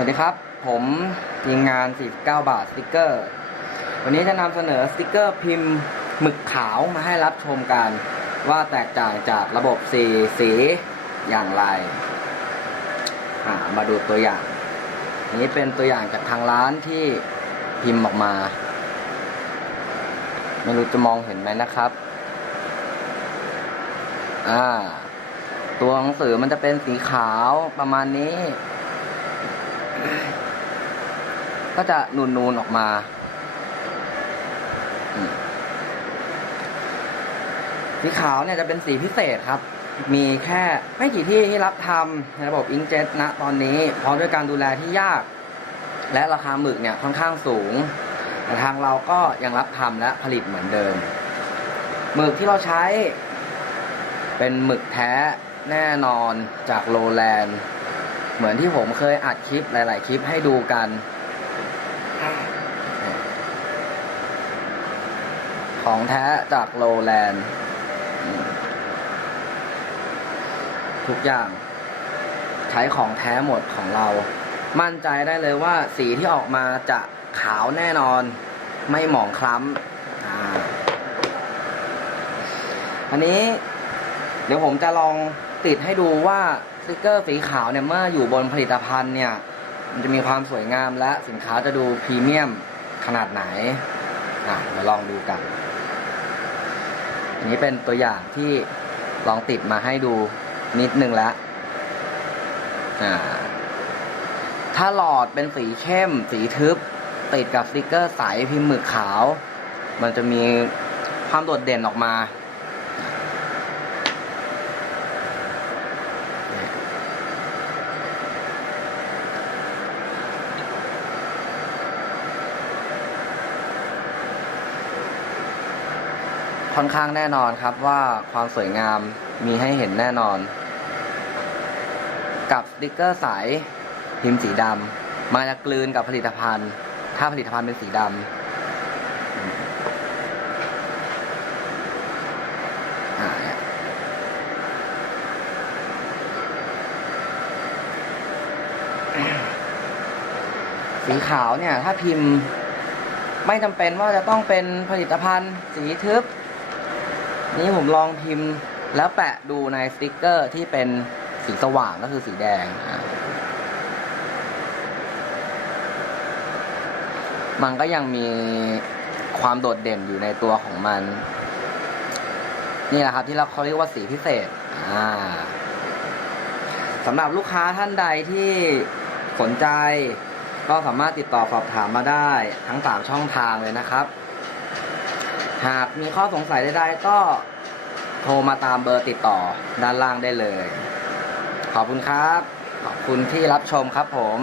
สวัสดีครับ ผมทีมงาน 49 บาทสติกเกอร์ วันนี้จะนำเสนอสติกเกอร์พิมพ์หมึกขาวมาให้รับชมกันว่าแตกต่างจากระบบสีสีอย่างไรามาดูตัวอย่าง นี้เป็นตัวอย่างจากทางร้านที่พิมพ์ออกมา ไม่รู้จะมองเห็นไหมนะครับอ่าตัวหนังสือมันจะเป็นสีขาวประมาณนี้ ก็จะนูนๆออกมาสีขาวเนี่ยจะเป็นสีพิเศษครับ มีแค่ไม่กี่ที่ที่รับทำในระบบอิงเจ็ตนะตอนนี้เพราะด้วยการดูแลที่ยาก และราคาหมึกเนี่ยค่อนข้างสูง แต่ทางเราก็ยังรับทำและผลิตเหมือนเดิมหมึกที่เราใช้ เป็นหมึกแท้แน่นอนจากโลแลนด์ เหมือนที่ผมเคยอัดคลิปหลาย ๆ คลิปให้ดูกัน ของแท้จากโลแลนด์อืมทุกอย่าง ใช้ของแท้หมดของเรา มั่นใจได้เลยว่าสีที่ออกมาจะขาวแน่นอน ไม่หมองคล้ำอันนี้ เดี๋ยวผมจะลองติดให้ดูว่าสติกเกอร์สีขาวเนี่ยเมื่ออยู่บนผลิตภัณฑ์เนี่ย มันจะมีความสวยงามและสินค้าจะดูพรีเมียมขนาดไหนอะเดี๋ยวลองดูกัน อันนี้เป็นตัวอย่างที่ลองติดมาให้ดูนิดนึงแล้วอ่าถ้าหลอดเป็นสีเข้ม สีทึบ ติดกับสติกเกอร์ใสพิมพ์หมึกขาว มันจะมีความโดดเด่นออกมา ค่อนข้างแน่นอนครับว่าความสวยงามมีให้เห็นแน่นอน กับสติกเกอร์ใสพิมพ์สีดำมาจะกลืนกับผลิตภัณฑ์ ถ้าผลิตภัณฑ์เป็นสีดำสีขาวเนี่ย ถ้าพิมพ์ไม่จำเป็นว่าจะต้องเป็นผลิตภัณฑ์ สีทึบ นี่ผมลองพิมพ์แล้วแปะดูในสติกเกอร์ที่เป็นสีสว่างก็คือสีแดง มันก็ยังมีความโดดเด่นอยู่ในตัวของมัน นี่แหละครับที่เราเขาเรียกว่าสีพิเศษ อ่าสำหรับลูกค้าท่านใดที่สนใจ ก็สามารถติดต่อสอบถามมาได้ทั้ง 3 ช่องทางเลยนะครับ หากมีข้อสงสัยใดๆก็โทรมาตามเบอร์ติดต่อด้านล่างได้เลย ขอบคุณครับ ขอบคุณที่รับชมครับผม